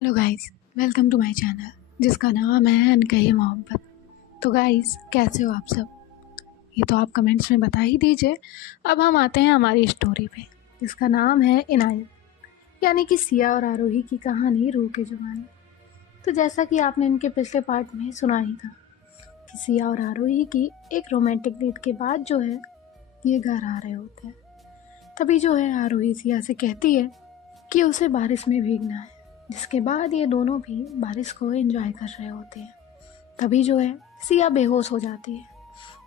Hello guys, welcome to my channel जिसका नाम है अनकही मोहब्बत। तो गाइस, कैसे हो आप सब? ये तो आप कमेंट्स में बता ही दीजिए। अब हम आते हैं हमारी स्टोरी पे जिसका नाम है इनायत, यानी कि सिया और आरोही की कहानी रूह के जुबानी। तो जैसा कि आपने इनके पिछले पार्ट में सुना ही था कि सिया और आरोही की एक रोमांटिक डेट के बाद जो है ये घर आ रहे होते हैं। तभी जो है आरोही सिया से कहती है कि उसे बारिश में भीगना है, जिसके बाद ये दोनों भी बारिश को एंजॉय कर रहे होते हैं। तभी जो है सिया बेहोश हो जाती है,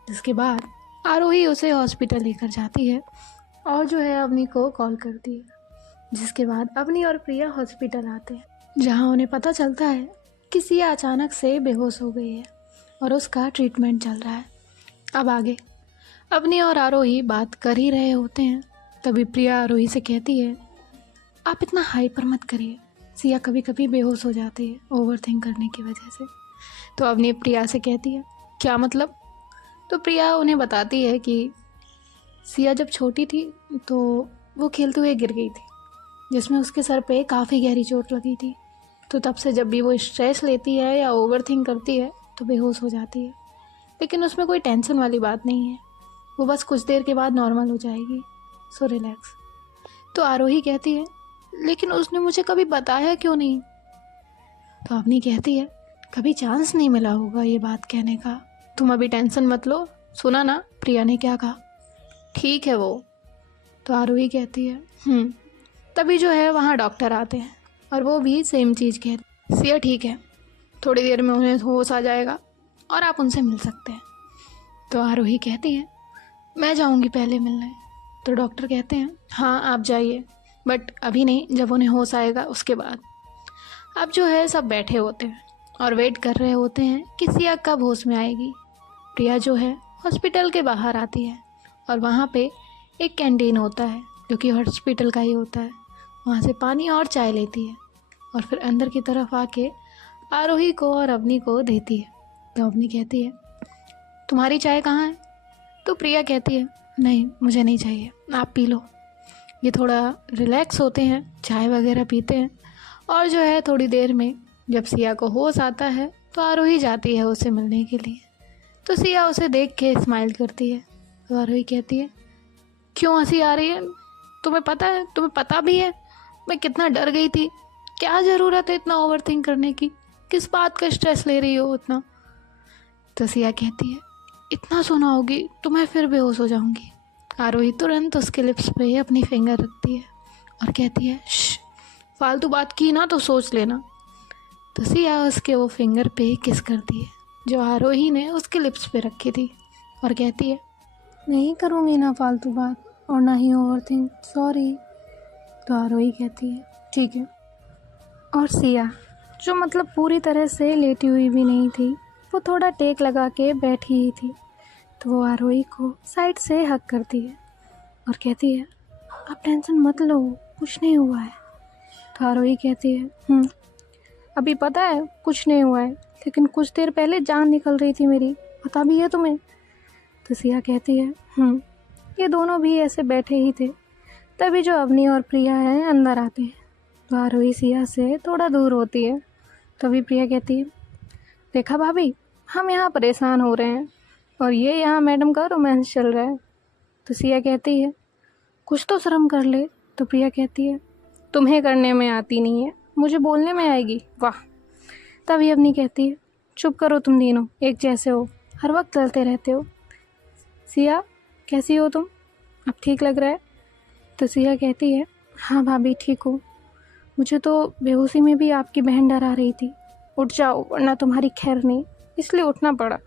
जिसके बाद आरोही उसे हॉस्पिटल लेकर जाती है और जो है अवनी को कॉल करती है। जिसके बाद अवनी और प्रिया हॉस्पिटल आते हैं, जहां उन्हें पता चलता है कि सिया अचानक से बेहोश हो गई है और उसका ट्रीटमेंट चल रहा है। अब आगे अवनी और आरोही बात कर ही रहे होते हैं। तभी प्रिया आरोही से कहती है, आप इतना हाइपर मत करिए, सिया कभी कभी बेहोश हो जाती है ओवर थिंक करने की वजह से। तो अवनी प्रिया से कहती है, क्या मतलब? तो प्रिया उन्हें बताती है कि सिया जब छोटी थी तो वो खेलते हुए गिर गई थी, जिसमें उसके सर पे काफ़ी गहरी चोट लगी थी। तो तब से जब भी वो स्ट्रेस लेती है या ओवर थिंक करती है तो बेहोश हो जाती है। लेकिन उसमें कोई टेंशन वाली बात नहीं है, वो बस कुछ देर के बाद नॉर्मल हो जाएगी, सो रिलैक्स। तो आरोही कहती है, लेकिन उसने मुझे कभी बताया क्यों नहीं? तो अवनी कहती है, कभी चांस नहीं मिला होगा ये बात कहने का, तुम अभी टेंशन मत लो। सुना ना प्रिया ने क्या कहा? ठीक है वो। तो आरोही कहती है तभी जो है वहाँ डॉक्टर आते हैं और वो भी सेम चीज़ कहते, सिया ठीक है, थोड़ी देर में उन्हें होश आ जाएगा और आप उनसे मिल सकते हैं। तो आरोही कहती है, मैं जाऊँगी पहले मिलने। तो डॉक्टर कहते हैं, हाँ आप जाइए, बट अभी नहीं, जब उन्हें होश आएगा उसके बाद। अब जो है सब बैठे होते हैं और वेट कर रहे होते हैं कि सिया कब होश में आएगी। प्रिया जो है हॉस्पिटल के बाहर आती है और वहाँ पे एक कैंटीन होता है जो कि हॉस्पिटल का ही होता है। वहाँ से पानी और चाय लेती है और फिर अंदर की तरफ आके आरोही को और अवनी को देती है। तो अवनी कहती है, तुम्हारी चाय कहाँ है? तो प्रिया कहती है, नहीं मुझे नहीं चाहिए, आप पी लो। ये थोड़ा रिलैक्स होते हैं, चाय वगैरह पीते हैं और जो है थोड़ी देर में जब सिया को होश आता है तो आरोही जाती है उसे मिलने के लिए। तो सिया उसे देख के स्माइल करती है। तो आरोही कहती है, क्यों हंसी आ रही है? तुम्हें पता है, तुम्हें पता भी है मैं कितना डर गई थी? क्या ज़रूरत है इतना ओवर थिंक करने की? किस बात का स्ट्रेस ले रही हो उतना? तो सिया कहती है, इतना सुना होगी तो मैं फिर बेहोश हो जाऊंगी। आरोही तुरंत उसके लिप्स पे अपनी फिंगर रखती है और कहती है, फालतू बात की ना तो सोच लेना। तो सिया उसके वो फिंगर पे किस करती है जो आरोही ने उसके लिप्स पे रखी थी और कहती है, नहीं करूँगी ना फालतू बात और ना ही ओवर थिंक, सॉरी। तो आरोही कहती है, ठीक है। और सिया जो मतलब पूरी तरह से लेटी हुई भी नहीं थी, वो थोड़ा टेक लगा के बैठी ही थी। तो वो आरोही को साइड से हक करती है और कहती है, आप टेंशन मत लो, कुछ नहीं हुआ है। तो आरोही कहती है, अभी पता है कुछ नहीं हुआ है, लेकिन कुछ देर पहले जान निकल रही थी मेरी, पता भी है तुम्हें? तो सिया कहती है, ये दोनों भी ऐसे बैठे ही थे। तभी जो अवनी और प्रिया हैं अंदर आते हैं। तो आरोही सिया से थोड़ा दूर होती है। तभी प्रिया कहती है, देखा भाभी, हम यहाँ परेशान हो रहे हैं और ये यहाँ मैडम का रोमांस चल रहा है। तो सिया कहती है, कुछ तो शर्म कर ले। तो प्रिया कहती है, तुम्हें करने में आती नहीं है, मुझे बोलने में आएगी, वाह। तभी अवनी कहती है, चुप करो, तुम तीनों एक जैसे हो, हर वक्त चलते रहते हो। सिया कैसी हो तुम, अब ठीक लग रहा है? तो सिया कहती है, हाँ भाभी ठीक हूँ, मुझे तो बेहोशी में भी आपकी बहन डरा रही थी, उठ जाओ वरना तुम्हारी खैर नहीं, इसलिए उठना पड़ा।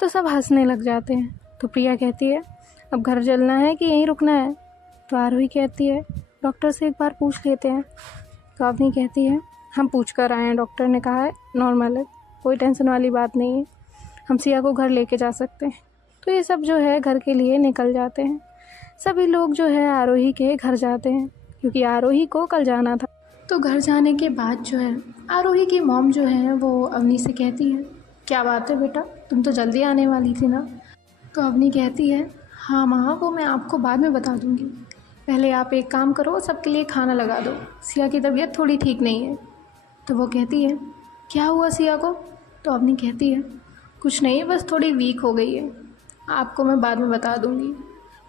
तो सब हंसने लग जाते हैं। तो प्रिया कहती है, अब घर चलना है कि यहीं रुकना है? तो आरोही कहती है, डॉक्टर से एक बार पूछ लेते हैं। तो अवनी कहती है, हम पूछ कर आए हैं, डॉक्टर ने कहा है नॉर्मल है, कोई टेंशन वाली बात नहीं है, हम सिया को घर लेके जा सकते हैं। तो ये सब जो है घर के लिए निकल जाते हैं। सभी लोग जो है आरोही के घर जाते हैं क्योंकि आरोही को कल जाना था। तो घर जाने के बाद जो है आरोही की मॉम जो है वो अवनी से कहती है, क्या बात है बेटा, तुम तो जल्दी आने वाली थी ना? तो अवनी कहती है, हाँ माँ, वो मैं आपको बाद में बता दूँगी, पहले आप एक काम करो, सबके लिए खाना लगा दो, सिया की तबीयत थोड़ी ठीक नहीं है। तो वो कहती है क्या हुआ सिया को? तो अवनी कहती है कुछ नहीं, बस थोड़ी वीक हो गई है, आपको मैं बाद में बता दूँगी,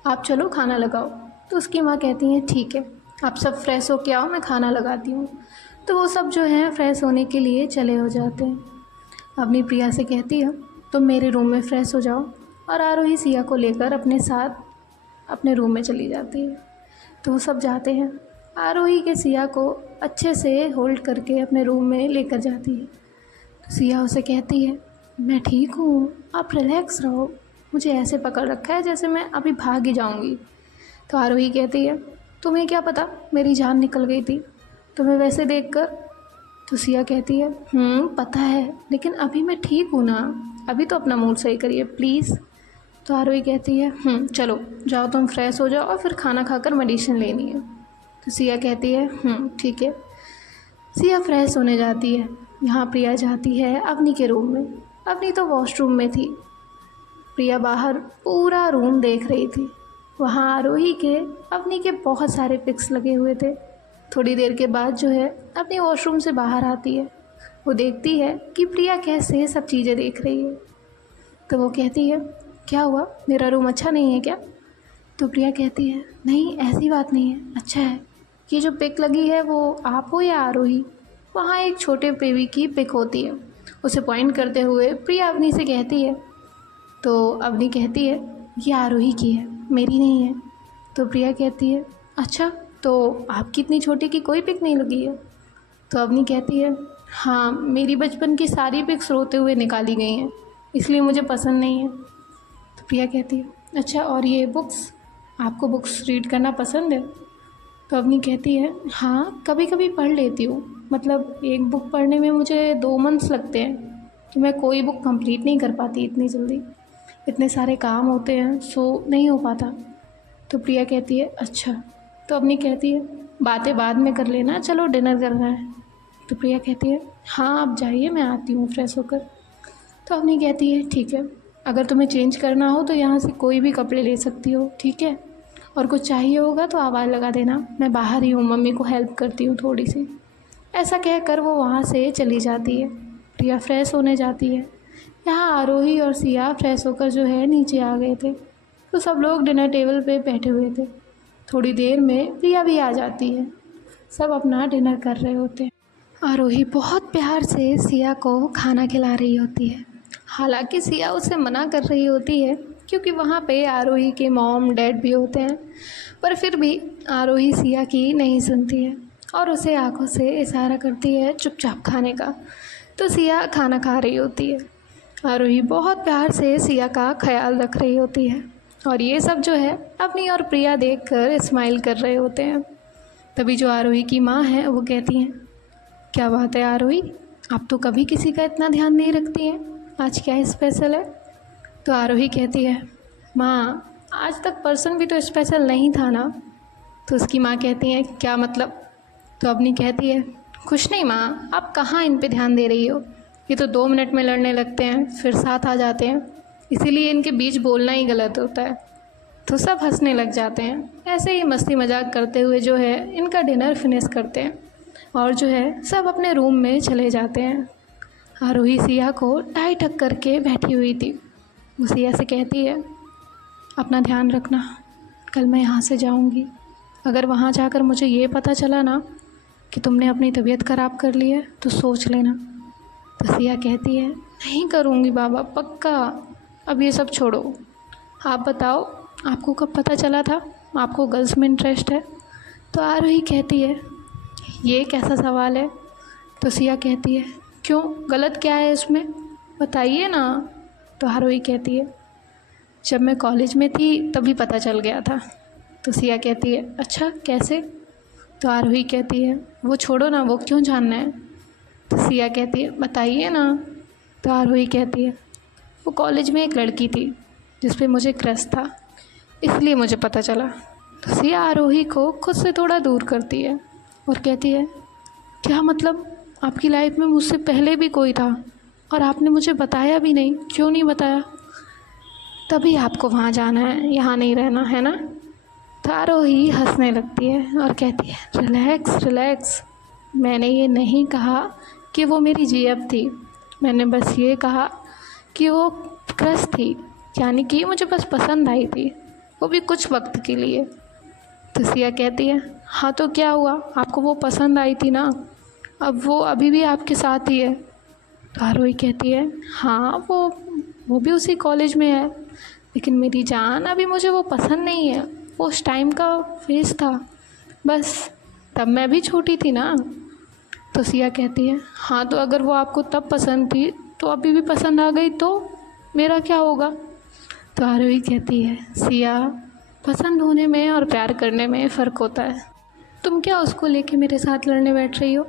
आप चलो खाना लगाओ। तो उसकी माँ कहती है ठीक है, आप सब फ्रेश हो के आओ, मैं खाना लगाती हूँ। तो वो सब जो है फ्रेश होने के लिए चले हो जाते हैं। अवनी प्रिया से कहती है तुम मेरे रूम में फ़्रेश हो जाओ, और आरोही सिया को लेकर अपने साथ अपने रूम में चली जाती है। तो वो सब जाते हैं, आरोही के सिया को अच्छे से होल्ड करके अपने रूम में लेकर जाती है। तो सिया उसे कहती है मैं ठीक हूँ, आप रिलैक्स रहो, मुझे ऐसे पकड़ रखा है जैसे मैं अभी भाग ही जाऊँगी। तो आरोही कहती है तुम्हें क्या पता मेरी जान निकल गई थी तुम्हें वैसे देखकर? तो सिया कहती है पता है, लेकिन अभी मैं ठीक हूँ ना, अभी तो अपना मूड सही करिए प्लीज़। तो आरोही कहती है चलो जाओ तुम फ्रेश हो जाओ और फिर खाना खाकर मेडिसिन लेनी है। तो सिया कहती है ठीक है। सिया फ्रेश होने जाती है। यहाँ प्रिया जाती है अवनी के रूम में। अवनी तो वॉशरूम में थी। प्रिया बाहर पूरा रूम देख रही थी। वहाँ आरोही के अवनी के बहुत सारे पिक्स लगे हुए थे। थोड़ी देर के बाद जो है अपनी वॉशरूम से बाहर आती है। वो देखती है कि प्रिया कैसे सब चीज़ें देख रही है। तो वो कहती है क्या हुआ, मेरा रूम अच्छा नहीं है क्या? तो प्रिया कहती है नहीं ऐसी बात नहीं है, अच्छा है। ये जो पिक लगी है वो आप हो या आरोही? वहाँ एक छोटे बेबी की पिक होती है। उसे पॉइंट करते हुए प्रिया अवनी से कहती है। तो अवनी कहती है ये आरोही की है, मेरी नहीं है। तो प्रिया कहती है अच्छा, तो आपकी इतनी छोटी की कोई पिक नहीं लगी है? तो अवनी कहती है हाँ, मेरी बचपन की सारी पिक्स रोते हुए निकाली गई हैं, इसलिए मुझे पसंद नहीं है। तो प्रिया कहती है अच्छा, और ये बुक्स, आपको बुक्स रीड करना पसंद है? तो अवनी कहती है हाँ, कभी कभी पढ़ लेती हूँ, मतलब एक बुक पढ़ने में मुझे 2 मंथ्स लगते हैं, तो मैं कोई बुक कंप्लीट नहीं कर पाती इतनी जल्दी, इतने सारे काम होते हैं सो नहीं हो पाता। तो प्रिया कहती है अच्छा। तो अवनी कहती है बातें बाद में कर लेना, चलो डिनर करना है। तो प्रिया कहती है हाँ आप जाइए, मैं आती हूँ फ्रेश होकर। तो अवनी कहती है ठीक है, अगर तुम्हें चेंज करना हो तो यहाँ से कोई भी कपड़े ले सकती हो, ठीक है, और कुछ चाहिए होगा तो आवाज़ लगा देना, मैं बाहर ही हूँ, मम्मी को हेल्प करती हूँ थोड़ी सी। ऐसा कहकर वो वहाँ से चली जाती है। प्रिया फ्रेश होने जाती है। यहाँ आरोही और सिया फ्रेश होकर जो है नीचे आ गए थे। तो सब लोग डिनर टेबल पे बैठे हुए थे। थोड़ी देर में प्रिया भी आ जाती है। सब अपना डिनर कर रहे होते हैं। आरोही बहुत प्यार से सिया को खाना खिला रही होती है। हालांकि सिया उसे मना कर रही होती है क्योंकि वहाँ पे आरोही के मॉम डैड भी होते हैं, पर फिर भी आरोही सिया की नहीं सुनती है और उसे आंखों से इशारा करती है चुपचाप खाने का। तो सिया खाना खा रही होती है। आरोही बहुत प्यार से सिया का ख्याल रख रही होती है और ये सब जो है अवनी और प्रिया देखकर स्माइल कर रहे होते हैं। तभी जो आरोही की माँ है वो कहती हैं क्या बात है आरोही, आप तो कभी किसी का इतना ध्यान नहीं रखती हैं, आज क्या स्पेशल है? तो आरोही कहती है माँ, आज तक पर्सन भी तो स्पेशल नहीं था ना। तो उसकी माँ कहती है क्या मतलब? तो अवनी कहती है कुछ नहीं माँ, आप कहाँ इन पे ध्यान दे रही हो, ये तो 2 मिनट में लड़ने लगते हैं फिर साथ आ जाते हैं, इसीलिए इनके बीच बोलना ही गलत होता है। तो सब हंसने लग जाते हैं। ऐसे ही मस्ती मजाक करते हुए जो है इनका डिनर फिनिश करते हैं और जो है सब अपने रूम में चले जाते हैं। आरोही सिया को टाई टक करके बैठी हुई थी। वो सिया से कहती है अपना ध्यान रखना, कल मैं यहाँ से जाऊँगी, अगर वहाँ जाकर मुझे ये पता चला ना कि तुमने अपनी तबीयत ख़राब कर ली है तो सोच लेना। तो सिया कहती है नहीं करूँगी बाबा, पक्का, अब ये सब छोड़ो, आप बताओ आपको कब पता चला था आपको गर्ल्स में इंटरेस्ट है? तो आरोही कहती है ये कैसा सवाल है? तो सिया कहती है क्यों, गलत क्या है इसमें, बताइए ना। तो आरोही कहती है जब मैं कॉलेज में थी तभी पता चल गया था। तो सिया कहती है अच्छा कैसे? तो आरोही कहती है वो छोड़ो ना, वो क्यों जानना है? तो सिया कहती है बताइए ना। तो आरोही कहती है वो कॉलेज में एक लड़की थी जिस पे मुझे क्रश था, इसलिए मुझे पता चला। तो सिया आरोही को खुद से थोड़ा दूर करती है और कहती है क्या मतलब, आपकी लाइफ में मुझसे पहले भी कोई था और आपने मुझे बताया भी नहीं, क्यों नहीं बताया? तभी आपको वहाँ जाना है, यहाँ नहीं रहना है ना। तो आरोही हंसने लगती है और कहती है रिलैक्स रिलैक्स, मैंने ये नहीं कहा कि वो मेरी जीएफ थी, मैंने बस ये कहा कि वो क्रश थी, यानी कि मुझे बस पसंद आई थी, वो भी कुछ वक्त के लिए। तो सिया कहती है हाँ तो क्या हुआ, आपको वो पसंद आई थी ना, अब वो अभी भी आपके साथ ही है। तो आरोही कहती है हाँ वो भी उसी कॉलेज में है, लेकिन मेरी जान अभी मुझे वो पसंद नहीं है, वो उस टाइम का फेज था, बस तब मैं भी छोटी थी ना। तो सिया कहती है हाँ तो अगर वो आपको तब पसंद थी तो अभी भी पसंद आ गई तो मेरा क्या होगा। तो आरोही कहती है सिया, पसंद होने में और प्यार करने में फ़र्क होता है, तुम क्या उसको लेके मेरे साथ लड़ने बैठ रही हो।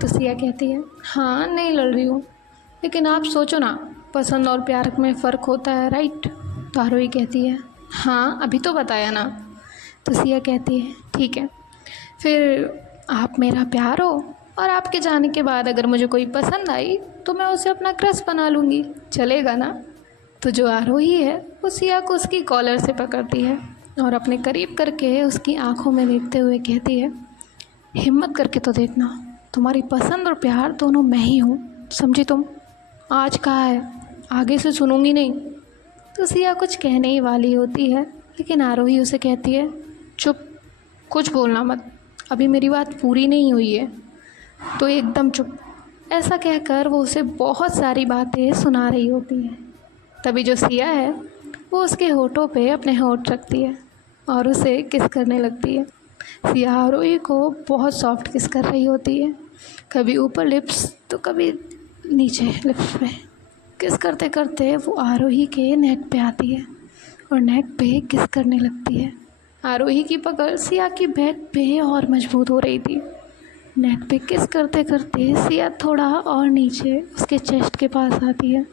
तो सिया कहती है हाँ नहीं लड़ रही हूँ, लेकिन आप सोचो ना, पसंद और प्यार में फ़र्क होता है, राइट। तो आरोही कहती है हाँ अभी तो बताया ना। तो सिया कहती है ठीक है, फिर आप मेरा प्यार हो और आपके जाने के बाद अगर मुझे कोई पसंद आई तो मैं उसे अपना क्रश बना लूँगी, चलेगा ना। तो जो आरोही है वो सिया को उसकी कॉलर से पकड़ती है और अपने करीब करके उसकी आंखों में देखते हुए कहती है हिम्मत करके तो देखना, तुम्हारी पसंद और प्यार दोनों मैं ही हूँ, समझी तुम। आज कहा है, आगे से सुनूंगी नहीं। तो सिया कुछ कहने ही वाली होती है, लेकिन आरोही उसे कहती है चुप, कुछ बोलना मत, अभी मेरी बात पूरी नहीं हुई है, तो एकदम चुप। ऐसा कहकर वो उसे बहुत सारी बातें सुना रही होती है। तभी जो सिया है वो उसके होठों पे अपने होठ रखती है और उसे किस करने लगती है। सिया आरोही को बहुत सॉफ्ट किस कर रही होती है, कभी ऊपर लिप्स तो कभी नीचे लिप्स पे। किस करते करते वो आरोही के नेक पे आती है और नेक पे किस करने लगती है। आरोही की पकड़ सिया की बैक पे और मजबूत हो रही थी। नेक पे किस करते करते सिया थोड़ा और नीचे उसके चेस्ट के पास आती है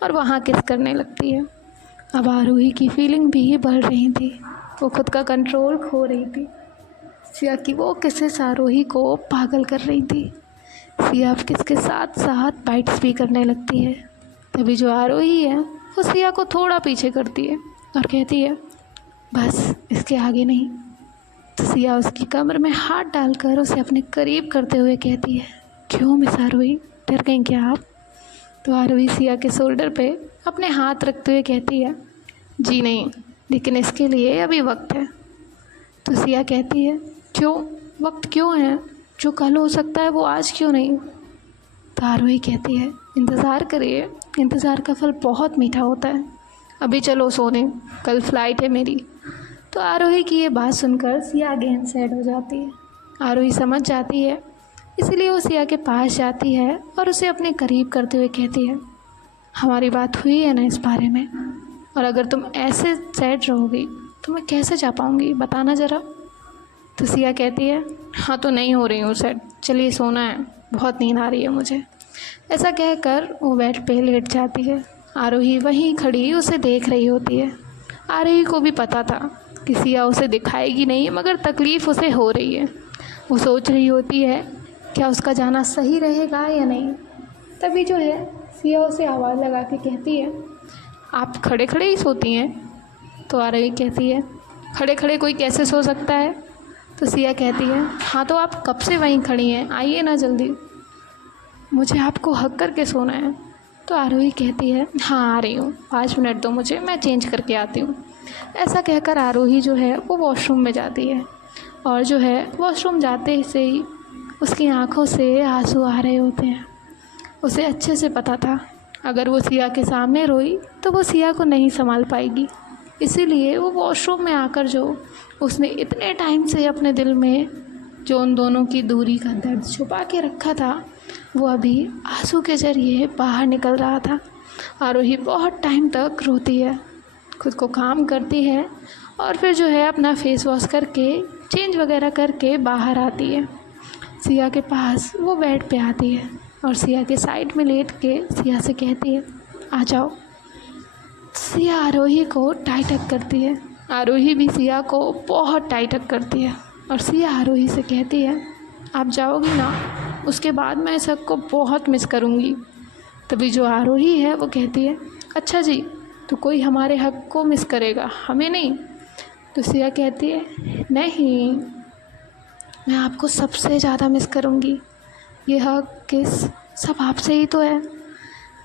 और वहाँ किस करने लगती है। अब आरोही की फीलिंग भी बढ़ रही थी, वो खुद का कंट्रोल खो रही थी। सिया की वो किसेस आरोही को पागल कर रही थी। सिया अब किसके साथ साथ बाइट्स भी करने लगती है। तभी जो आरोही है वो सिया को थोड़ा पीछे करती है और कहती है बस इसके आगे नहीं। तो सिया उसकी कमर में हाथ डालकर उसे अपने करीब करते हुए कहती है क्यों मिस आरोही, डर गई क्या आप। तो आरोही सिया के शोल्डर पे अपने हाथ रखते हुए कहती है जी नहीं, लेकिन इसके लिए अभी वक्त है। तो सिया कहती है क्यों, वक्त क्यों है, जो कल हो सकता है वो आज क्यों नहीं। तो आरोही कहती है इंतज़ार करिए, इंतज़ार का फल बहुत मीठा होता है, अभी चलो सोने, कल फ्लाइट है मेरी। तो आरोही की ये बात सुनकर सिया अगेन सैड हो जाती है। आरोही समझ जाती है, इसलिए वो सिया के पास जाती है और उसे अपने करीब करते हुए कहती है हमारी बात हुई है ना इस बारे में, और अगर तुम ऐसे सैड रहोगी तो मैं कैसे जा पाऊँगी, बताना ज़रा। तो सिया कहती है हाँ तो नहीं हो रही हूँ सैड, चलिए सोना है, बहुत नींद आ रही है मुझे। ऐसा कहकर वो बेड पे लेट जाती है। आरोही वहीं खड़ी उसे देख रही होती है। आरोही को भी पता था कि सिया उसे दिखाएगी नहीं, मगर तकलीफ़ उसे हो रही है। वो सोच रही होती है क्या उसका जाना सही रहेगा या नहीं। तभी जो है सिया उसे आवाज़ लगा के कहती है आप खड़े खड़े ही सोती हैं। तो आरोही कहती है खड़े खड़े कोई कैसे सो सकता है। तो सिया कहती है हाँ तो आप कब से वहीं खड़ी हैं, आइए ना जल्दी, मुझे आपको हक करके सोना है। तो आरोही कहती है हाँ आ रही हूँ, 5 मिनट दो मुझे, मैं चेंज करके आती हूँ। ऐसा कहकर आरोही जो है वो वॉशरूम में जाती है और जो है वॉशरूम जाते से ही उसकी आंखों से आंसू आ रहे होते हैं। उसे अच्छे से पता था अगर वो सिया के सामने रोई तो वो सिया को नहीं संभाल पाएगी, इसीलिए वो वॉशरूम में आकर जो उसने इतने टाइम से अपने दिल में जो उन दोनों की दूरी का दर्द छुपा के रखा था वो अभी आंसू के ज़रिए बाहर निकल रहा था। आरोही बहुत टाइम तक रोती है, खुद को काम करती है और फिर जो है अपना फेस वॉश करके चेंज वगैरह करके बाहर आती है। सिया के पास वो बेड पे आती है और सिया के साइड में लेट के सिया से कहती है आ जाओ। सिया आरोही को टाइट हग करती है, आरोही भी सिया को बहुत टाइट हग करती है और सिया आरोही से कहती है आप जाओगी ना, उसके बाद मैं इस हक को बहुत मिस करूँगी। तभी जो आरोही है वो कहती है अच्छा जी, तो कोई हमारे हक को मिस करेगा, हमें नहीं। तो सिया कहती है नहीं, मैं आपको सबसे ज़्यादा मिस करूँगी, ये हक किस सब आपसे ही तो है।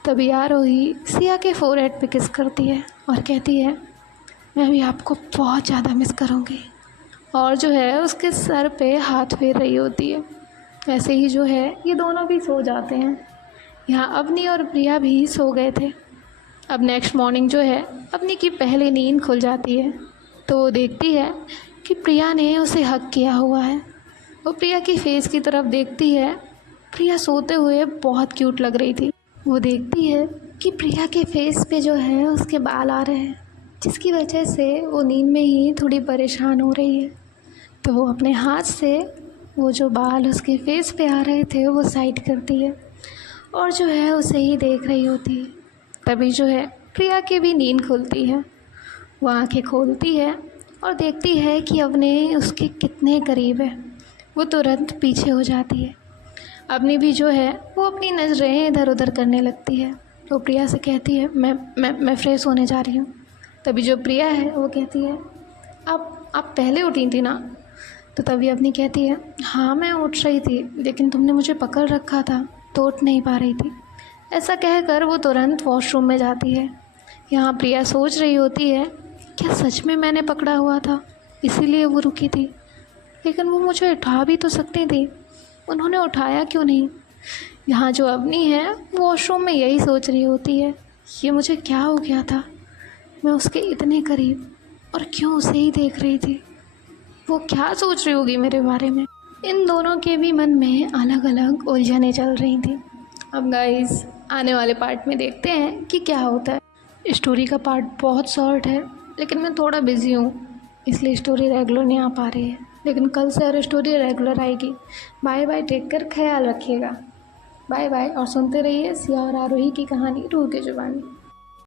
तभी आरोही सिया के फोरहेड पे किस करती है और कहती है मैं भी आपको बहुत ज़्यादा मिस करूँगी। और जो है उसके सर पे हाथ फेर रही होती है। वैसे ही जो है ये दोनों भी सो जाते हैं। यहाँ अवनी और प्रिया भी सो गए थे। अब नेक्स्ट मॉर्निंग जो है अवनी की पहले नींद खुल जाती है तो वो देखती है कि प्रिया ने उसे हक किया हुआ है। वो प्रिया की फेस की तरफ देखती है। प्रिया सोते हुए बहुत क्यूट लग रही थी। वो देखती है कि प्रिया के फेस पे जो है उसके बाल आ रहे हैं, जिसकी वजह से वो नींद में ही थोड़ी परेशान हो रही है। तो वो अपने हाथ से वो जो बाल उसके फेस पे आ रहे थे वो साइड करती है और जो है उसे ही देख रही होती है। तभी जो है प्रिया की भी नींद खुलती है। वो आंखें खोलती है और देखती है कि अवनी उसके कितने करीब है। वो तुरंत पीछे हो जाती है। अवनी भी जो है वो अपनी नज़रें इधर उधर करने लगती है। तो प्रिया से कहती है मैं फ्रेश होने जा रही हूँ। तभी जो प्रिया है वो कहती है आप पहले उठी थी ना। तो तभी अवनी कहती है हाँ मैं उठ रही थी, लेकिन तुमने मुझे पकड़ रखा था तो उठ नहीं पा रही थी। ऐसा कहकर वो तुरंत वॉशरूम में जाती है। यहाँ प्रिया सोच रही होती है क्या सच में मैंने पकड़ा हुआ था इसीलिए वो रुकी थी, लेकिन वो मुझे उठा भी तो सकती थी, उन्होंने उठाया क्यों नहीं। यहाँ जो अवनी है वॉशरूम में यही सोच रही होती है ये मुझे क्या हो गया था, मैं उसके इतने करीब और क्यों उसे ही देख रही थी, वो क्या सोच रही होगी मेरे बारे में। इन दोनों के भी मन में अलग अलग उलझनें चल रही थी। अब गाइस आने वाले पार्ट में देखते हैं कि क्या होता है। स्टोरी का पार्ट बहुत शॉर्ट है, लेकिन मैं थोड़ा बिजी हूँ इसलिए स्टोरी रेगुलर नहीं आ पा रही है, लेकिन कल से और स्टोरी रेगुलर आएगी। बाय बाय, टेक कर, ख्याल रखिएगा। बाय बाय और सुनते रहिए सिया और आरोही की कहानी रूह की जुबानी।